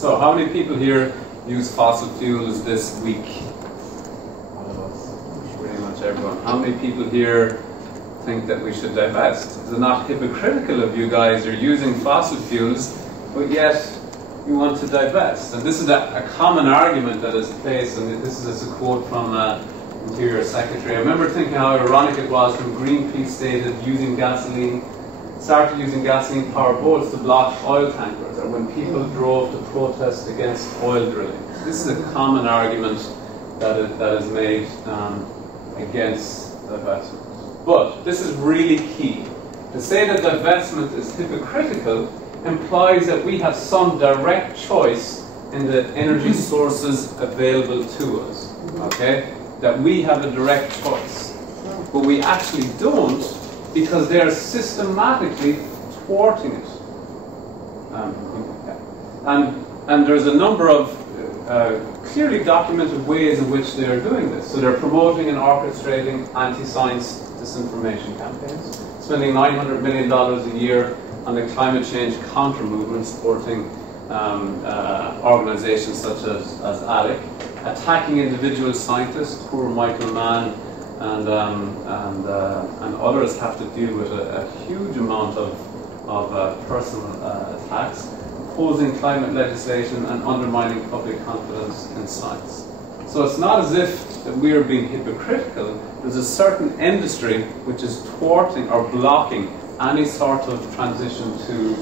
So, how many people here use fossil fuels this week? All of us. Pretty much everyone. How many people here think that we should divest? Is it not hypocritical of you guys? You're using fossil fuels, but yet you want to divest. And this is a common argument that is placed, and this is a quote from Interior Secretary. I remember thinking how ironic it was when Greenpeace started using gasoline-powered boats to block oil tankers, or when people drove to protest against oil drilling. This is a common argument that is made against divestment. But this is really key. To say that divestment is hypocritical implies that we have some direct choice in the energy sources available to us. Okay? That we have a direct choice. But we actually don't, because they are systematically thwarting it. And there's a number of clearly documented ways in which they are doing this. So they're promoting and orchestrating anti-science disinformation campaigns, spending $900 million a year on the climate change counter-movement, supporting organizations such as ALEC, attacking individual scientists. Poor Michael Mann and others have to deal with a huge amount of personal attacks, opposing climate legislation and undermining public confidence in science. So it's not as if that we are being hypocritical. There's a certain industry which is thwarting or blocking any sort of transition to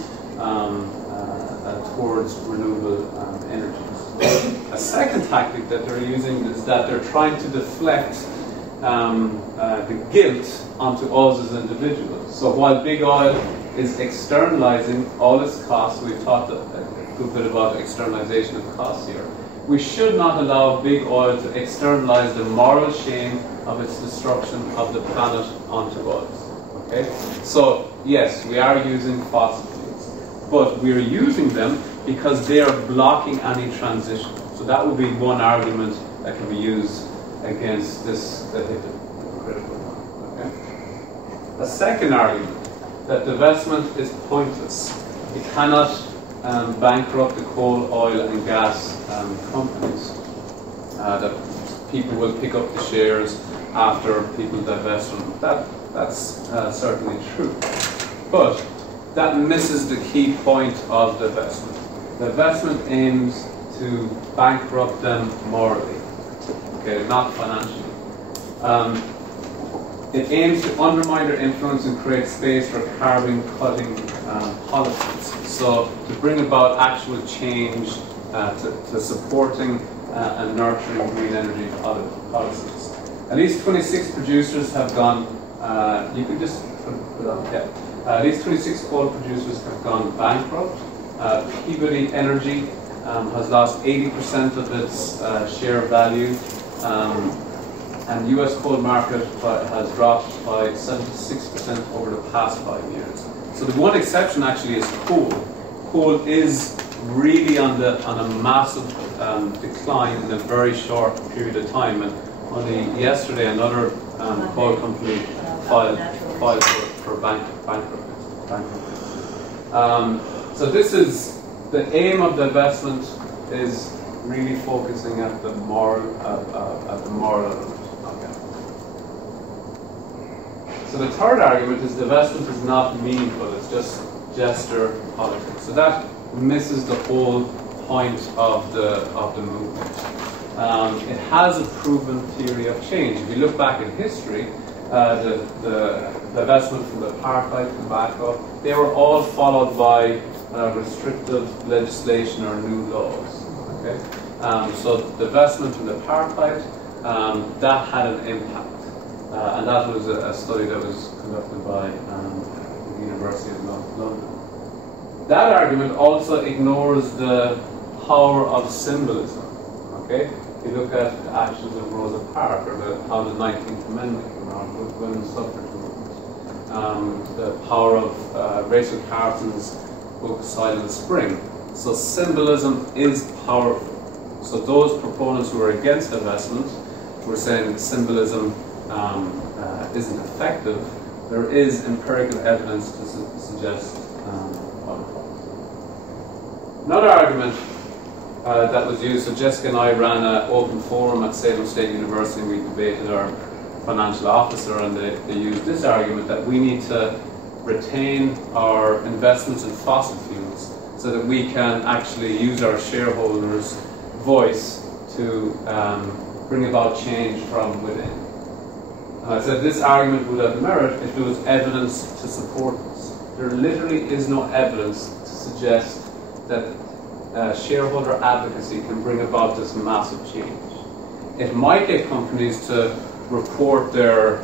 towards renewable energies. A second tactic that they're using is that they're trying to deflect the guilt onto us as individuals. So while big oil is externalizing all its costs, we've talked a good bit about externalization of costs here, we should not allow big oil to externalize the moral shame of its destruction of the planet onto us. Okay? So, yes, we are using fossil fuels, but we are using them because they are blocking any transition. So that would be one argument that can be used against this hypocritical one. Okay? A second argument, that divestment is pointless. It cannot bankrupt the coal, oil and gas companies. That people will pick up the shares after people divest from them. That's certainly true. But that misses the key point of divestment. Divestment aims to bankrupt them morally, okay, not financially. It aims to undermine their influence and create space for carbon-cutting policies. So to bring about actual change to supporting and nurturing green energy policies. At least 26 producers have gone, you can just put it on, yeah. At least 26 coal producers have gone bankrupt. Peabody Energy has lost 80% of its share value. And the US coal market has dropped by 76% over the past 5 years. So the one exception actually is coal. Coal is really on a massive decline in a very short period of time. And only yesterday, another coal company filed for bankruptcy. So this is the aim of divestment, is really focusing at the moral element. Okay. So the third argument is divestment is not meaningful; it's just gesture politics. So that misses the whole point of the movement. It has a proven theory of change. If you look back in history, the divestment from the apartheid, tobacco, they were all followed by restrictive legislation or new laws. Okay? So divestment from the apartheid, that had an impact. And that was a study that was conducted by the University of London. That argument also ignores the power of symbolism. Okay? You look at the actions of Rosa Parks, or how the 19th Amendment came out with women's suffrage movement. The power of Rachel Carlson's book Silent Spring. So symbolism is powerful. So those proponents who are against divestment were saying that symbolism isn't effective. There is empirical evidence to suggest otherwise. Another argument that was used. So Jessica and I ran an open forum at Salem State University, and we debated our financial officer, and they used this argument that we need to retain our investments in fossil fuels so that we can actually use our shareholders' voice to bring about change from within. And I said this argument would have merit if there was evidence to support this. There literally is no evidence to suggest that shareholder advocacy can bring about this massive change. It might get companies to report their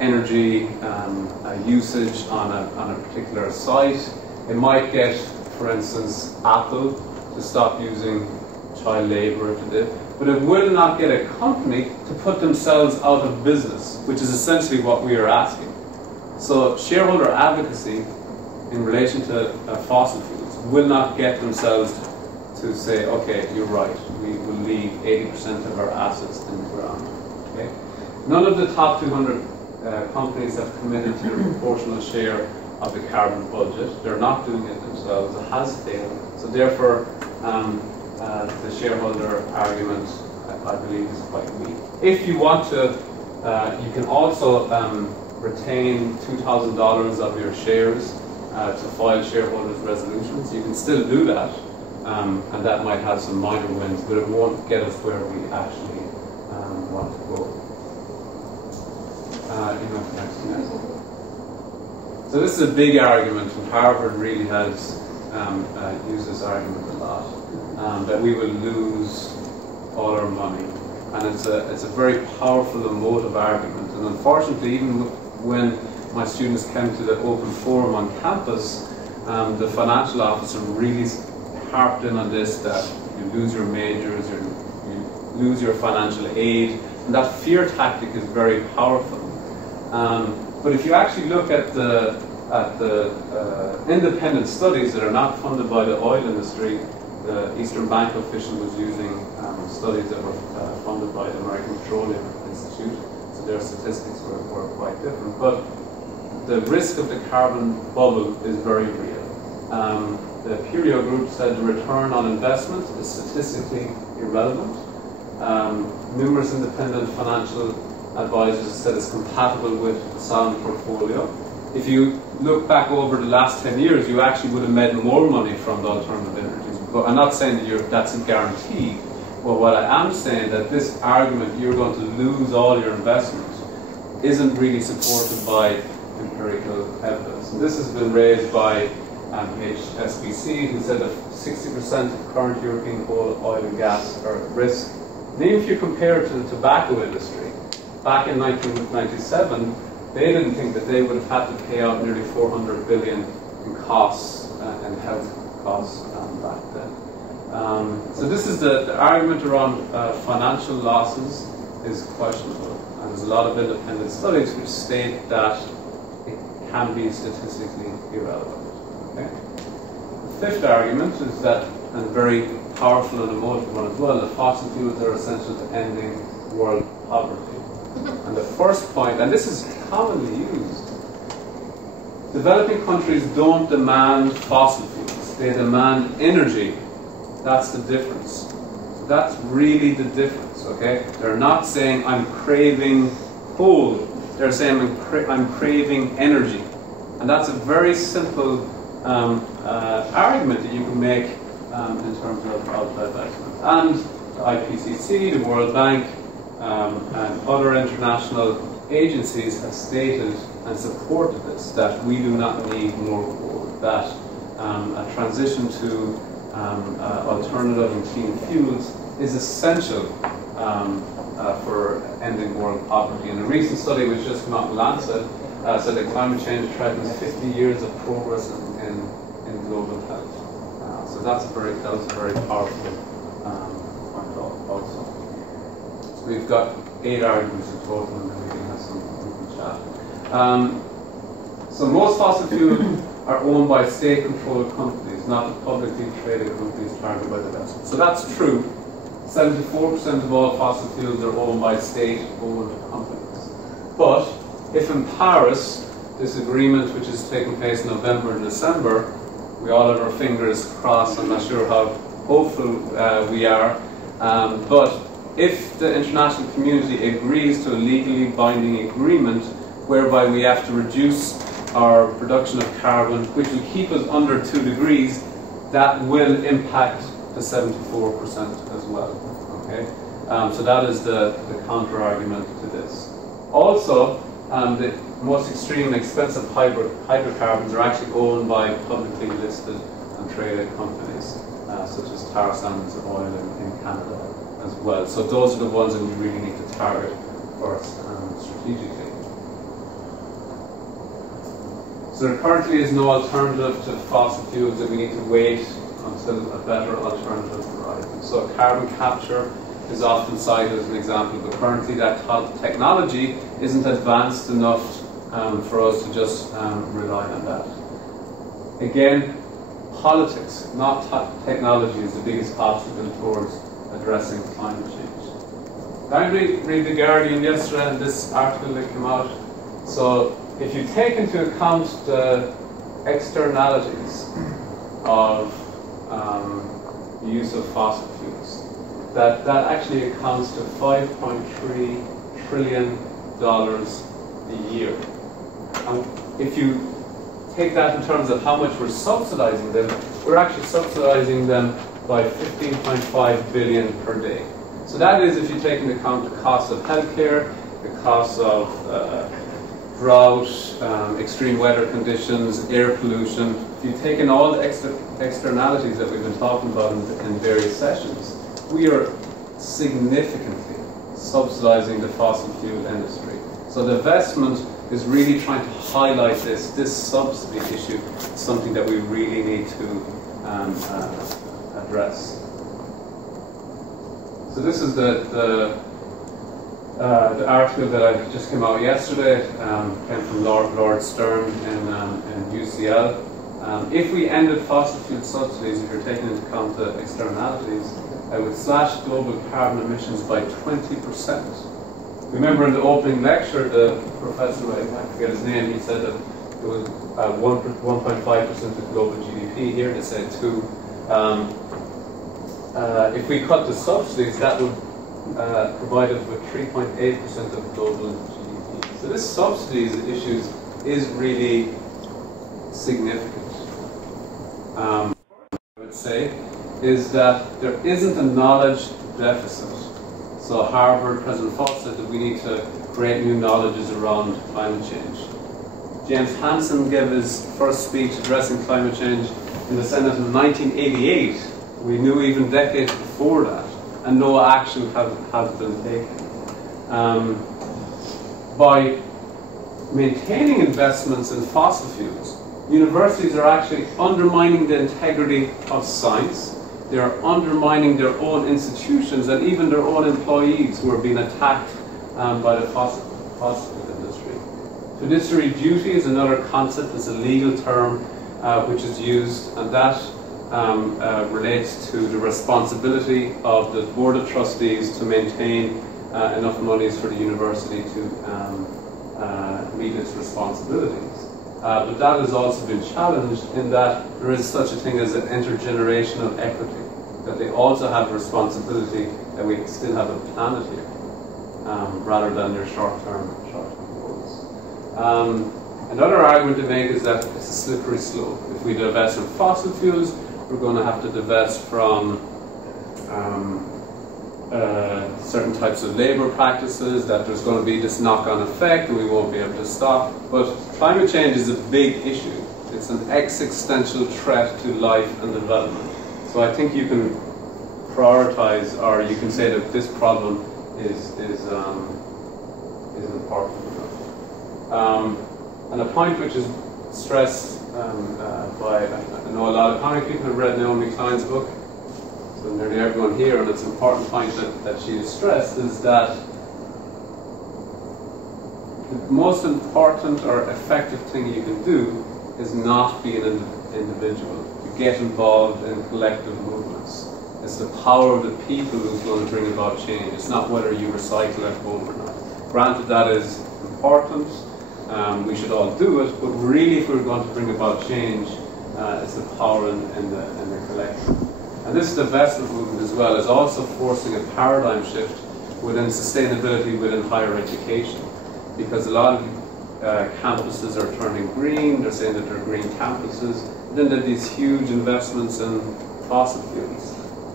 energy usage on a particular site. It might get, for instance, Apple to stop using child labour if it did, but it will not get a company to put themselves out of business, which is essentially what we are asking. So shareholder advocacy in relation to fossil fuels will not get themselves to say, okay, you're right, we will leave 80% of our assets in the ground. Okay? None of the top 200 companies have committed to a proportional share of the carbon budget. They're not doing it themselves. It has failed. So therefore, the shareholder argument, I believe, is quite weak. If you want to, you can also retain $2,000 of your shares to file shareholders' resolutions. You can still do that, and that might have some minor wins, but it won't get us where we actually want to go. So this is a big argument, and Harvard really has used this argument a lot, that we will lose all our money. And it's a very powerful emotive argument. And unfortunately, even when my students came to the open forum on campus, the financial officer really harped in on this, that you lose your majors, you lose your financial aid, and that fear tactic is very powerful. But if you actually look at the independent studies that are not funded by the oil industry, the Eastern Bank official was using studies that were funded by the American Petroleum Institute, so their statistics were quite different. But the risk of the carbon bubble is very real. The Perio group said the return on investment is statistically irrelevant. Numerous independent financial advisors said it's compatible with a sound portfolio. If you look back over the last 10 years, you actually would have made more money from the alternative energies. But I'm not saying that that's a guarantee. But what I am saying that this argument, you're going to lose all your investments, isn't really supported by empirical evidence. And this has been raised by HSBC, who said that 60% of current European coal, oil and gas are at risk. And even if you compare it to the tobacco industry, back in 1997, they didn't think that they would have had to pay out nearly 400 billion in costs and health costs back then. So this is the argument around financial losses is questionable, and there's a lot of independent studies which state that it can be statistically irrelevant. Okay? The fifth argument is that, and very powerful and emotive one as well, that fossil fuels are essential to ending world poverty. And the first point, and this is commonly used, developing countries don't demand fossil fuels, they demand energy. That's the difference. So that's really the difference, okay? They're not saying I'm craving coal, they're saying I'm craving energy. And that's a very simple argument that you can make in terms of divestment. And the IPCC, the World Bank, and other international agencies have stated and supported this, that we do not need more coal, that a transition to alternative and clean fuels is essential for ending world poverty. And a recent study which just came out in Lancet said that climate change threatens 50 years of progress in global health. So that was a very powerful point also. So we've got 8 arguments in total, and then we can have some chat. So most fossil fuels are owned by state-controlled companies, not the publicly traded companies targeted by divestment. So that's true. 74% of all fossil fuels are owned by state-owned companies. But if in Paris, this agreement which is taking place in November and December, we all have our fingers crossed, I'm not sure how hopeful we are. But if the international community agrees to a legally binding agreement whereby we have to reduce our production of carbon, which will keep us under 2 degrees, that will impact the 74% as well. Okay? So that is the counter-argument to this. Also, the most extreme and expensive hydrocarbons are actually owned by publicly listed and traded companies, such as tar sands oil in Canada as well. So those are the ones that we really need to target first strategically. So there currently is no alternative to fossil fuels, and we need to wait until a better alternative arises. So carbon capture is often cited as an example, but currently that technology isn't advanced enough for us to just rely on that. Again, politics, not technology, is the biggest obstacle towards addressing climate change. I read The Guardian yesterday, and this article that came out. So if you take into account the externalities of the use of fossil fuels, that actually accounts to $5.3 trillion a year. And if you take that in terms of how much we're subsidizing them, we're actually subsidizing them by 15.5 billion per day. So that is if you take into account the cost of healthcare, the cost of drought, extreme weather conditions, air pollution. If you take in all the externalities that we've been talking about in various sessions, we are significantly subsidizing the fossil fuel industry. So the divestment is really trying to highlight this subsidy issue, something that we really need to address. So this is the article that I just came out yesterday, came from Lord Stern in UCL. If we ended fossil fuel subsidies, if you're taking into account the externalities, I would slash global carbon emissions by 20%. Remember in the opening lecture, the professor, I forget his name, he said that it was 1.5% of global GDP. Here they say 2. If we cut the subsidies, that would provide us with 3.8% of global GDP. So this subsidies issues is really significant. I would say is that there isn't a knowledge deficit. So Harvard, President Fox said that we need to create new knowledges around climate change. James Hansen gave his first speech addressing climate change in the Senate in 1988. We knew even decades before that, and no action has been taken. By maintaining investments in fossil fuels, universities are actually undermining the integrity of science. They are undermining their own institutions and even their own employees who are being attacked by the fossil fuel industry. Fiduciary duty is another concept. It's a legal term which is used, and that relates to the responsibility of the Board of Trustees to maintain enough monies for the university to meet its responsibilities. But that has also been challenged in that there is such a thing as an intergenerational equity, that they also have responsibility that we still have a planet here, rather than their short-term goals. Another argument to make is that it's a slippery slope. If we divest from fossil fuels, we're going to have to divest from certain types of labor practices, that there's going to be this knock-on effect and we won't be able to stop. But climate change is a big issue. It's an existential threat to life and development. So I think you can prioritize, or you can say that this problem is important enough. And a point which is stressed by, I know a lot of, how many people have read Naomi Klein's book? So nearly everyone here, and it's an important point that she has stressed, is that the most important or effective thing you can do is not be an individual. You get involved in collective movements. It's the power of the people who's going to bring about change. It's not whether you recycle at home or not. Granted, that is important. We should all do it, but really if we're going to bring about change, it's the power in the collective. And this divestment movement as well is also forcing a paradigm shift within sustainability within higher education, because a lot of campuses are turning green. They're saying that they're green campuses. Then there are these huge investments in fossil fuels.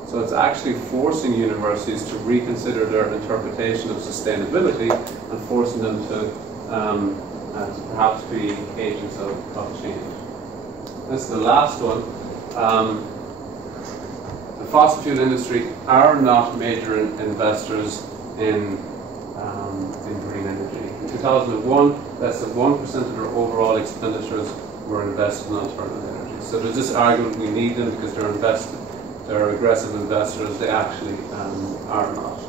So it's actually forcing universities to reconsider their interpretation of sustainability and forcing them to perhaps be agents of change. This is the last one. The fossil fuel industry are not major investors in green energy. In 2001, less than 1% of their overall expenditures were invested in alternative energy. So there's this argument we need them because they're aggressive investors. They actually are not.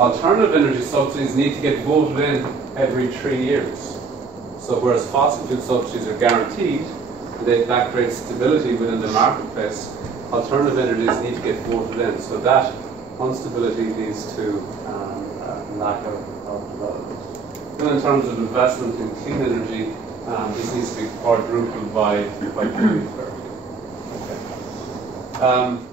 Alternative energy subsidies need to get voted in every 3 years. So whereas fossil fuel subsidies are guaranteed, that creates stability within the marketplace, alternative energies need to get voted in. So that instability leads to lack of development. Then in terms of investment in clean energy, this needs to be quadrupled by 2030. Okay.